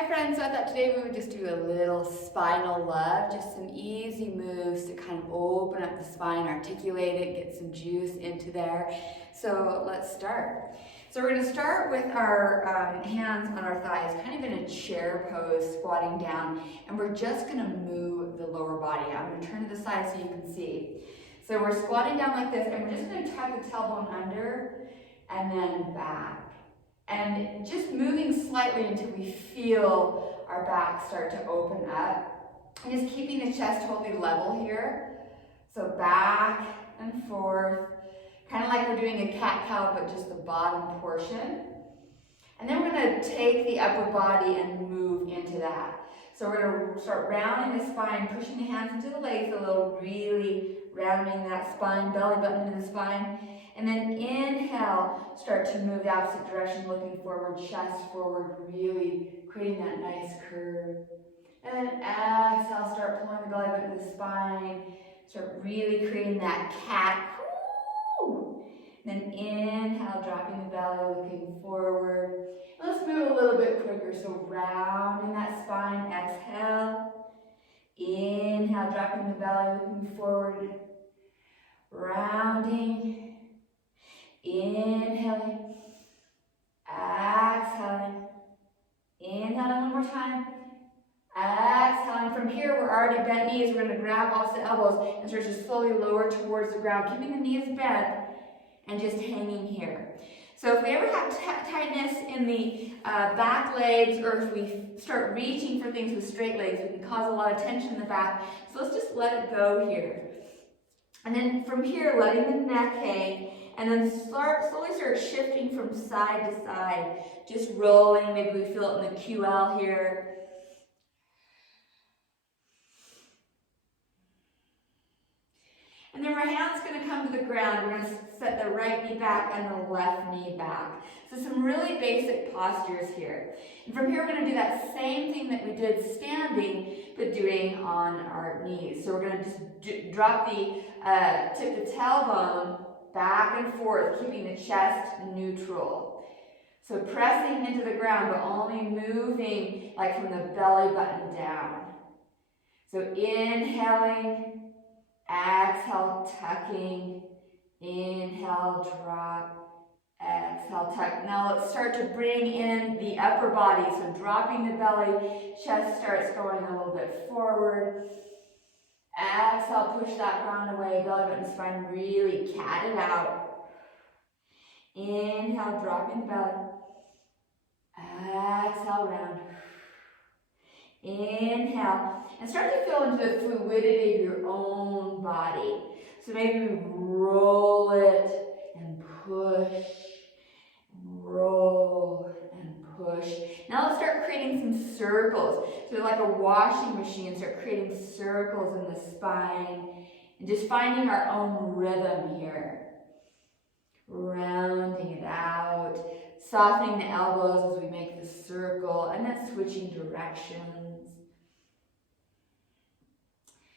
Hi friends, so I thought today we would just do a little spinal love, just some easy moves to kind of open up the spine, articulate it, get some juice into there. So let's start. So we're going to start with our hands on our thighs, kind of in a chair pose, squatting down, and we're just going to move the lower body. I'm going to turn to the side so you can see. So we're squatting down like this, and we're just going to tuck the tailbone under and then back. And just moving slightly until we feel our back start to open up. And just keeping the chest totally level here. So back and forth, kind of like we're doing a cat-cow, but just the bottom portion. And then we're going to take the upper body and move into that. So we're going to start rounding the spine, pushing the hands into the legs a little, really rounding that spine, belly button into the spine. And then inhale, start to move the opposite direction, looking forward, chest forward, really creating that nice curve. And then exhale, start pulling the belly button to the spine, start really creating that cat. Woo! And then inhale, dropping the belly, looking forward. And let's move a little bit quicker, so rounding that spine, exhale. Inhale, dropping the belly, looking forward, rounding. Inhaling, exhaling, inhaling one more time, exhaling. From here, we're already bent knees. We're going to grab opposite elbows and start to slowly lower towards the ground, keeping the knees bent and just hanging here. So if we ever have tightness in the back legs, or if we start reaching for things with straight legs, we can cause a lot of tension in the back. So let's just let it go here. And then from here, letting the neck hang. And then slowly start shifting from side to side, just rolling. Maybe we feel it in the QL here. And then our hand's going to come to the ground. We're going to set the right knee back and the left knee back. So some really basic postures here. And from here, we're going to do that same thing that we did standing, but doing on our knees. So we're going to just drop the tip the tailbone back and forth, keeping the chest neutral. So pressing into the ground, but only moving like from the belly button down. So inhaling, exhale, tucking, inhale, drop, exhale, tuck. Now let's start to bring in the upper body. So dropping the belly, chest starts going a little bit forward. Exhale, push that ground away, belly button, spine, really cat it out. Inhale, dropping the belly. Exhale, round. Inhale, and start to feel into the fluidity of your own body. So maybe roll it and push, roll and push. Now let's start creating some circles. So like a washing machine, start creating circles in the spine and just finding our own rhythm here. Rounding it out, softening the elbows as we make the circle, and then switching directions.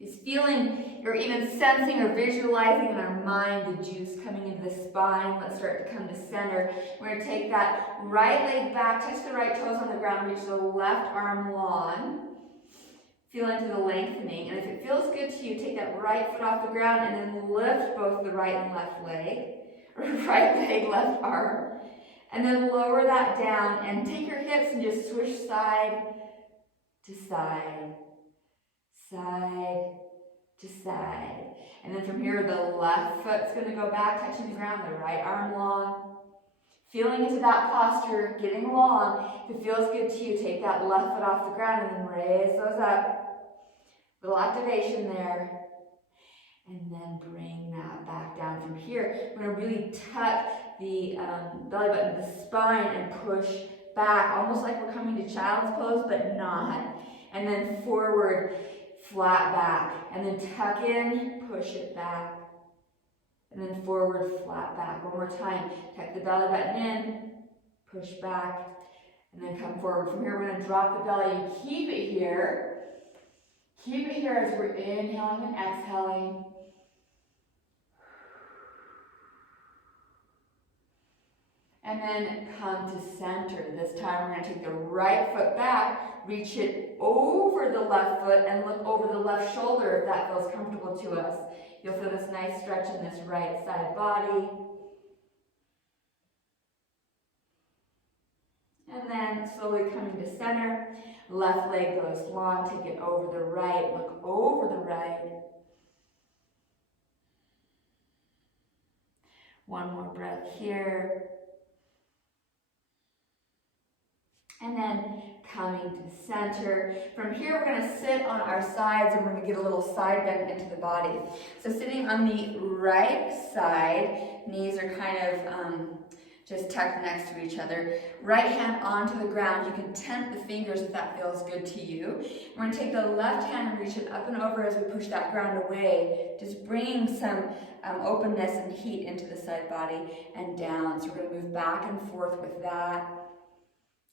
Is feeling or even sensing or visualizing in our mind the juice coming into the spine. Let's start to come to center. We're going to take that right leg back, touch the right toes on the ground, reach the left arm long. Feel into the lengthening. And if it feels good to you, take that right foot off the ground and then lift both the right and left leg. Or right leg, left arm. And then lower that down and take your hips and just swish side to side. Side to side. And then from here, the left foot's going to go back, touching the ground, the right arm long. Feeling into that posture, getting long. If it feels good to you, take that left foot off the ground and then raise those up. Little activation there. And then bring that back down. From here, we're going to really tuck the belly button to the spine and push back, almost like we're coming to child's pose, but not. And then forward, flat back. And then tuck in, push it back. And then forward, flat back. One more time. Tuck the belly button in, push back, and then come forward. From here, we're going to drop the belly and keep it here. Keep it here as we're inhaling and exhaling. And then come to center. This time we're going to take the right foot back, reach it over the left foot, and look over the left shoulder if that feels comfortable to us. You'll feel this nice stretch in this right side body. And then slowly coming to center. Left leg goes long, take it over the right, look over the right. One more breath here. And then coming to center. From here, we're going to sit on our sides and we're going to get a little side bend into the body. So sitting on the right side, knees are kind of just tucked next to each other. Right hand onto the ground. You can tent the fingers if that feels good to you. We're going to take the left hand and reach it up and over as we push that ground away, just bringing some openness and heat into the side body and down. So we're going to move back and forth with that.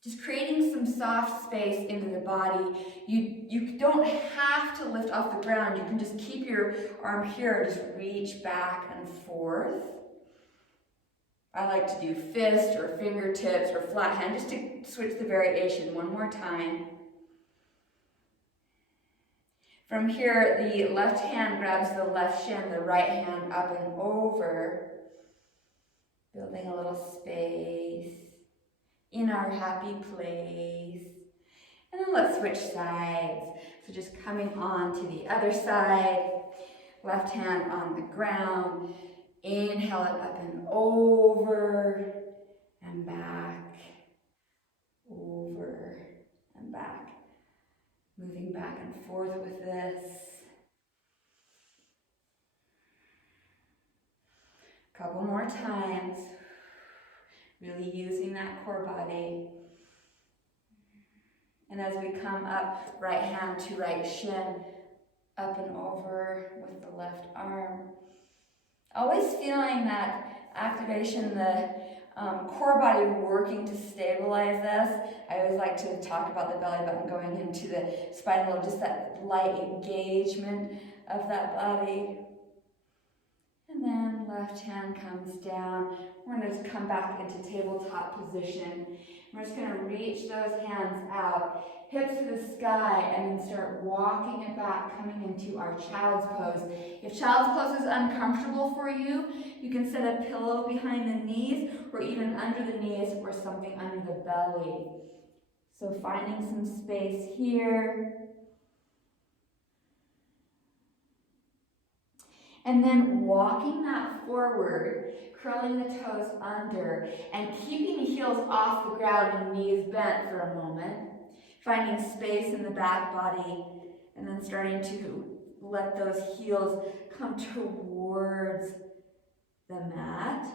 Just creating some soft space into the body. You don't have to lift off the ground. You can just keep your arm here, just reach back and forth. I like to do fist or fingertips or flat hand, just to switch the variation one more time. From here, the left hand grabs the left shin, the right hand up and over, building a little space in our happy place. And then let's switch sides. So just coming on to the other side, left hand on the ground. Inhale it up and over and back, over and back. Moving back and forth with this. Couple more times. Really using that core body. And as we come up, right hand to right shin, up and over with the left arm. Always feeling that activation, the core body working to stabilize this. I always like to talk about the belly button going into the spinal, just that light engagement of that body. And then left hand comes down. We're going to come back into tabletop position. We're just going to reach those hands out, hips to the sky, and then start walking it back, coming into our child's pose. If child's pose is uncomfortable for you, you can set a pillow behind the knees or even under the knees or something under the belly. So finding some space here. And then walking that forward, curling the toes under, and keeping the heels off the ground and knees bent for a moment. Finding space in the back body, and then starting to let those heels come towards the mat.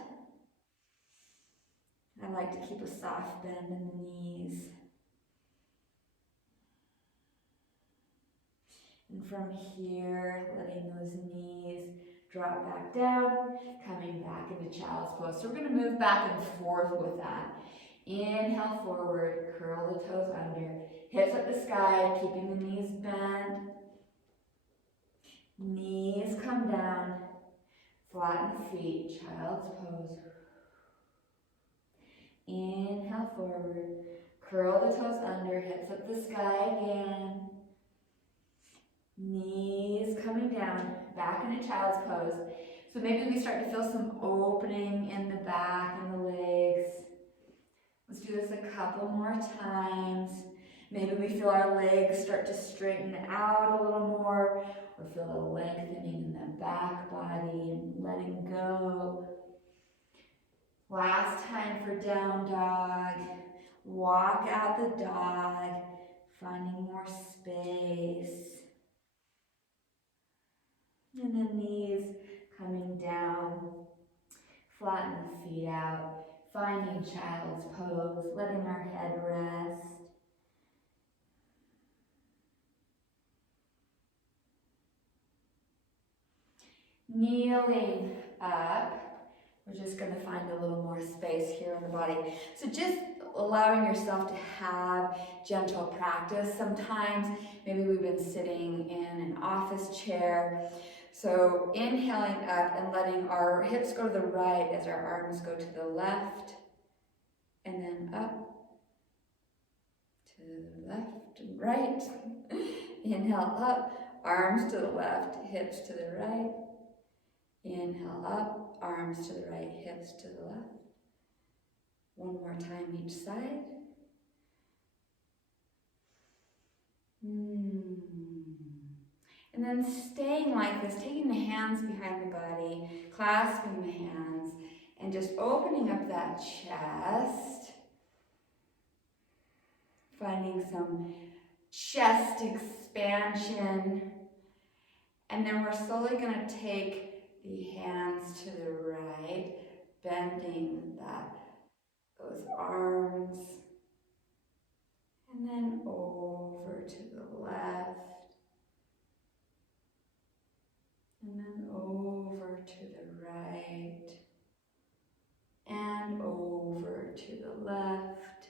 I like to keep a soft bend in the knees. And from here, letting those knees drop back down, coming back into child's pose. So we're going to move back and forth with that. Inhale forward, curl the toes under, hips up the sky, keeping the knees bent. Knees come down, flatten the feet, child's pose. Inhale forward, curl the toes under, hips up the sky again. Knees coming down, back into child's pose. So maybe we start to feel some opening in the back and the legs. Let's do this a couple more times. Maybe we feel our legs start to straighten out a little more, or feel a lengthening in the back body and letting go. Last time for down dog. Walk out the dog, finding more space. And the knees coming down, flatten the feet out, finding child's pose, letting our head rest. Kneeling up, we're just going to find a little more space here in the body. So just allowing yourself to have gentle practice. Sometimes maybe we've been sitting in an office chair. So inhaling up and letting our hips go to the right as our arms go to the left. and then up to the left and right. Inhale up, arms to the left, hips to the right. Inhale up, arms to the right, hips to the left. One more time each side. And then staying like this, taking the hands behind the body, clasping the hands, and just opening up that chest. Finding some chest expansion. And then we're slowly going to take the hands to the right, bending those arms. And then over to the left. And then over to the right. And over to the left.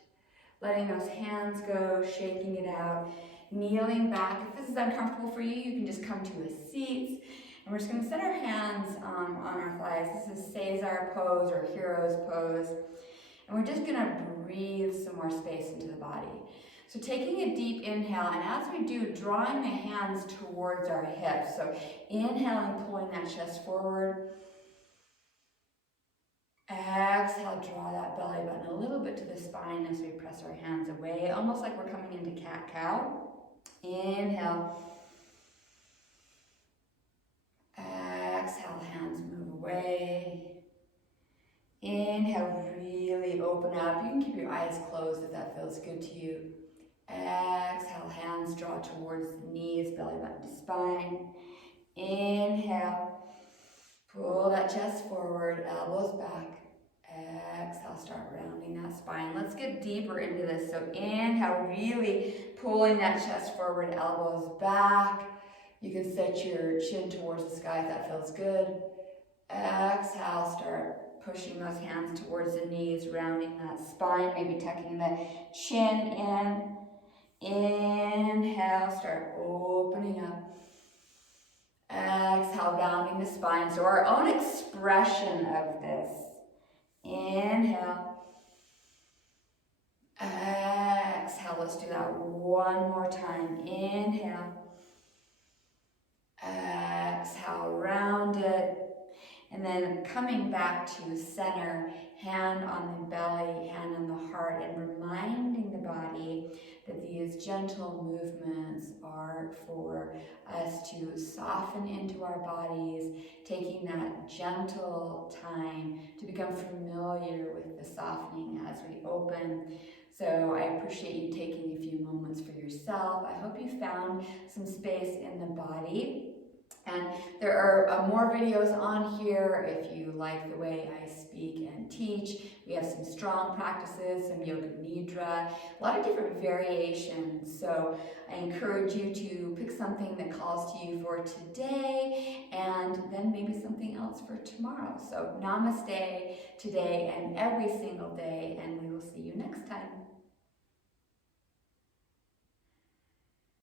Letting those hands go, shaking it out. Kneeling back. If this is uncomfortable for you, you can just come to a seat. And we're just going to set our hands on our thighs. This is Caesar pose or hero's pose. And we're just going to breathe some more space into the body. So taking a deep inhale, and as we do, drawing the hands towards our hips. So inhaling, pulling that chest forward. Exhale, draw that belly button a little bit to the spine as we press our hands away, almost like we're coming into cat-cow. Inhale. Exhale, hands move away. Inhale, really open up. You can keep your eyes closed if that feels good to you. Exhale, hands draw towards the knees, belly button to spine. Inhale, pull that chest forward, elbows back. Exhale, start rounding that spine. Let's get deeper into this. So inhale, really pulling that chest forward, elbows back. You can set your chin towards the sky if that feels good. Exhale, start pushing those hands towards the knees, rounding that spine, maybe tucking the chin in. Inhale, start opening up. Exhale, rounding the spine. So our own expression of this. Inhale. Exhale, let's do that one more time. Inhale. Exhale, round it. And then coming back to center, hand on the belly, hand on the heart, and reminding the body that these gentle movements are for us to soften into our bodies, taking that gentle time to become familiar with the softening as we open. So I appreciate you taking a few moments for yourself. I hope you found some space in the body. And there are more videos on here if you like the way I speak and teach. We have some strong practices, some yoga nidra, a lot of different variations. So I encourage you to pick something that calls to you for today and then maybe something else for tomorrow. So namaste today and every single day, and we will see you next time.